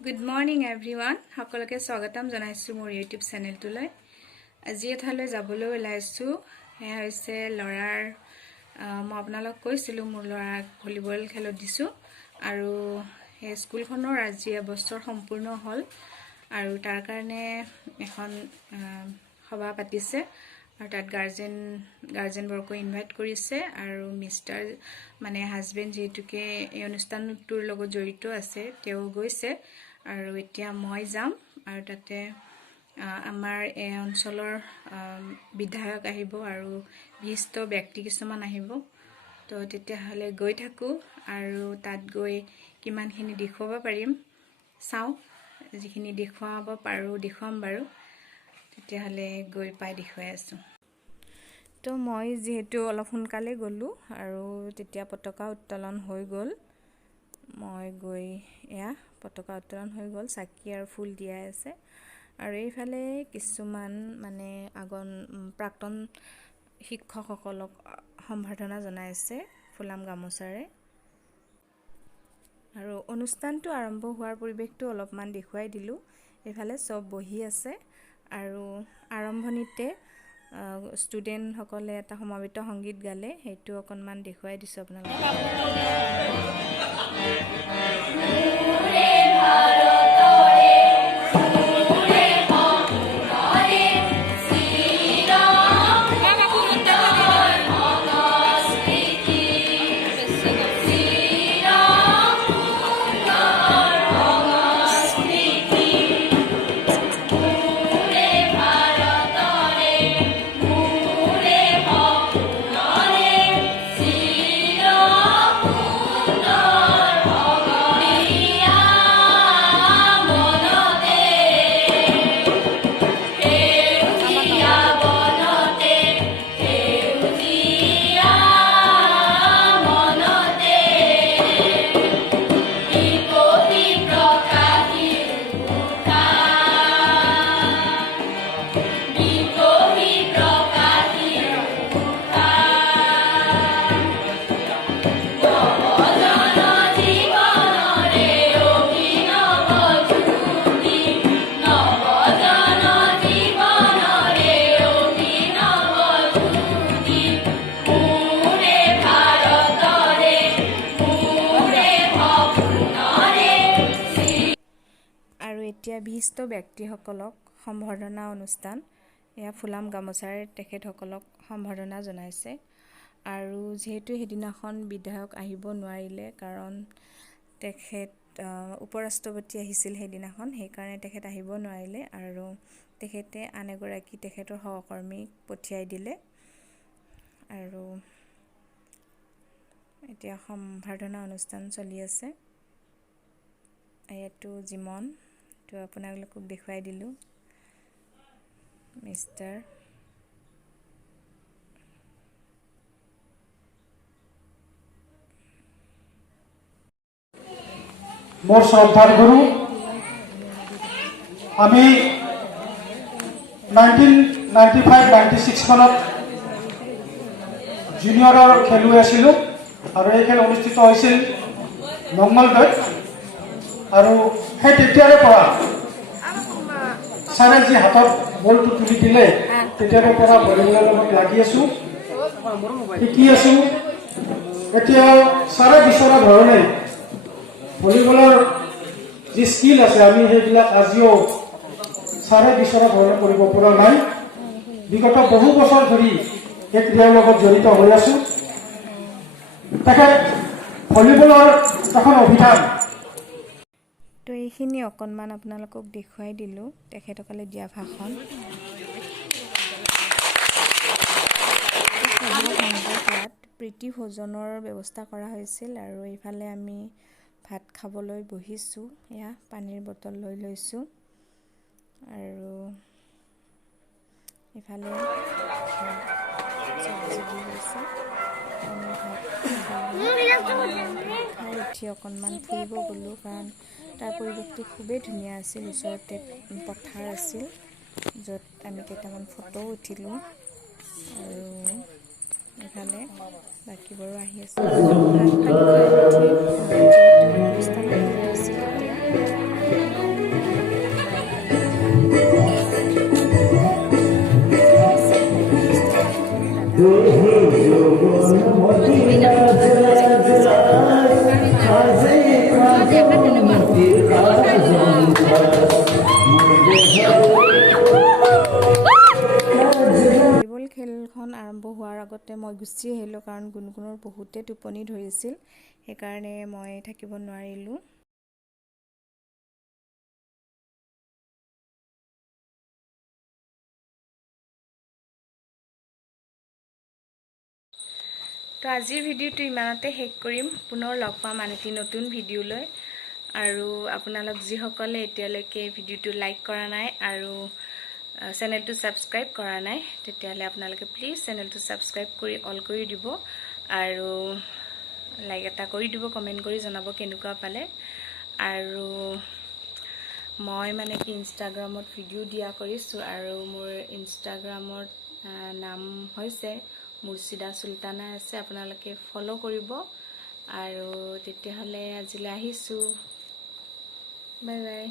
Good morning everyone. সকলোকে স্বাগতম জনাইছো মোৰ YouTube চেনেলটোলৈ। আজি এঠালৈ যাবলৈ ওলাইছো। এয়া হৈছে লৰাৰ মই আপোনালোক কৈছিলো মোৰ লৰাক ভলিবল খেলত দিছো আৰু এই স্কুলখনৰ আজি এবছৰ সম্পূৰ্ণ হ'ল আৰু তাৰ কাৰণে এখন সভা পাতিছে আৰু তাত গাৰ্জেন বৰ্গক ইনভাইট কৰিছে আৰু মিষ্টাৰ মানে হাজবেন্ড যেহেতুকে এই অনুষ্ঠানটোৰ লগত জড়িত আছে তেওঁ গৈছে আৰু এতিয়া মই যাম আৰু তাতে আমাৰ এই অঞ্চলৰ বিধায়ক আহিব আৰু বিশিষ্ট ব্যক্তি কিছুমান আহিব তো তেতিয়া হলে গৈ থাকো আৰু তাত গৈ কিমানখিনি দেখুৱাব পাৰিম চাও যিখিনি দেখুৱাব পাৰো দেখুৱাম বাৰু তেতিয়া হলে গৈ পাই দেখুৱাই আছো তো মই যেহেতু অলপ সোনকালে গলো আৰু তেতিয়া পতাকা উত্তোলন হৈ গল মই গৈ এয়া পতাকা উত্তোলন হৈ গল চাকি আৰু ফুল দিয়া আছে আৰু এইফালে কিছুমান মানে প্ৰাক্তন শিক্ষকসকলক সম্বৰ্ধনা জনাই আছে ফুলাম গামোচাৰে আৰু অনুষ্ঠানটো আৰম্ভ হোৱাৰ পৰিৱেশটো অলপমান দেখুৱাই দিলো এইফালে সব বহি আছে আৰু আৰম্ভণিতে ষ্টুডেন্ট সকলে এটা সমাবেত সংগীত গালে হেতু অকনমান দেখুৱাই দিছো আপোনালোকক এতিয়া বিশিষ্ট ব্যক্তিসকলক সম্বৰ্ধনা অনুষ্ঠান এয়া ফুলাম গামোচাৰে তেখেতসকলক সম্বৰ্ধনা জনাইছে আৰু যেহেতু হেদিনাখন বিধায়ক আহিব নোৱাৰিলে কাৰণ তেখেত উপৰাষ্ট্ৰপতি আহিছিল হেদিনাখন সেই কাৰণে তেখেত আহিব নোৱাৰিলে আৰু তেখেতে আনেগৰাকী তেখেতৰ সহকৰ্মীক পঠিয়াই দিলে আৰু এতিয়া সম্বৰ্ধনা অনুষ্ঠান চলি আছে এটো জিমন তো আপোনালোকক দেখুৱাই দিলো মিস্টাৰ মোৰ শ্ৰদ্ধাৰ গুৰু আমি 1995-96 মানত জুনিয়ৰৰ খেলুৱৈ আছিলোঁ আৰু এই খেল অনুষ্ঠিত হৈছিল মংগলদৈত আৰু সেই তেতিয়াৰে পৰা ছাৰে যি হাতত বলটো তুলি দিলে তেতিয়াৰে পৰা ভলীবলৰ লগত লাগি আছো শিকি আছো এতিয়া ছাৰে বিচৰা ধৰণে ভলীবলৰ যি স্কিল আছে আমি সেইবিলাক আজিও ছাৰে বিচৰা ধৰণে কৰিব পৰা নাই বিগত বহু বছৰ ধৰি এই ক্ৰীড়াৰ লগত জড়িত হৈ আছো তেখেত ভলীবলৰ এখন অভিধান তো এইখিনি অকনমান আপোনালোকক দেখুৱাই দিলো তেখেতসকলে দিয়া ভাষণ প্ৰীতি ভোজনৰ ব্যৱস্থা কৰা হৈছিল আৰু এইফালে আমি ভাত খাবলৈ বহিছো এয়া পানীৰ বটল লৈ লৈছো আৰু ইফালে চব্জি দি আছে আমি ভাত খাই উঠি অকনমান ফুৰিব গলো কাৰণ তাৰ পৰিৱেশটো খুবেই ধুনীয়া আছিল ওচৰতে পথাৰ আছিল য'ত আমি কেইটামান ফটো উঠিলো আৰু এখানে বাকিবোৰো আহি আছে ভাত পানী খাই উঠি যেহেতু অনুষ্ঠান ভলীবল খেলখন আৰম্ভ হোৱাৰ আগতে মই গুচি আহিলোঁ, কাৰণ গুণগুণৰ বহুতে টোপনি ধৰিছিল, সেইকাৰণে মই থাকিব নোৱাৰিলোঁ। তো আজিৰ ভিডিঅ'টো ইমানতে শেষ কৰিম। পুনৰ লগ পাম আন এটি নতুন ভিডিঅ' লৈ। আৰু আপোনালোক যিসকলে এতিয়ালৈকে ভিডিঅ'টো লাইক কৰা নাই আৰু চেনেলটো ছাবস্ক্ৰাইব কৰা নাই, তেতিয়াহ'লে আপোনালোকে প্লিজ চেনেলটো ছাবস্ক্ৰাইব কৰি অল কৰি দিব আৰু লাইক এটা কৰি দিব, কমেণ্ট কৰি জনাব কেনেকুৱা পালে। আৰু মই মানে কি ইনষ্টাগ্ৰামত ভিডিঅ' দিয়া কৰিছোঁ, আৰু মোৰ ইনষ্টাগ্ৰামৰ নাম হৈছে মুৰ্ছিদা চুলতানা আছে, আপোনালোকে ফ'ল' কৰিব। আৰু তেতিয়াহ'লে আজিলৈ আহিছোঁ, বাই বাই।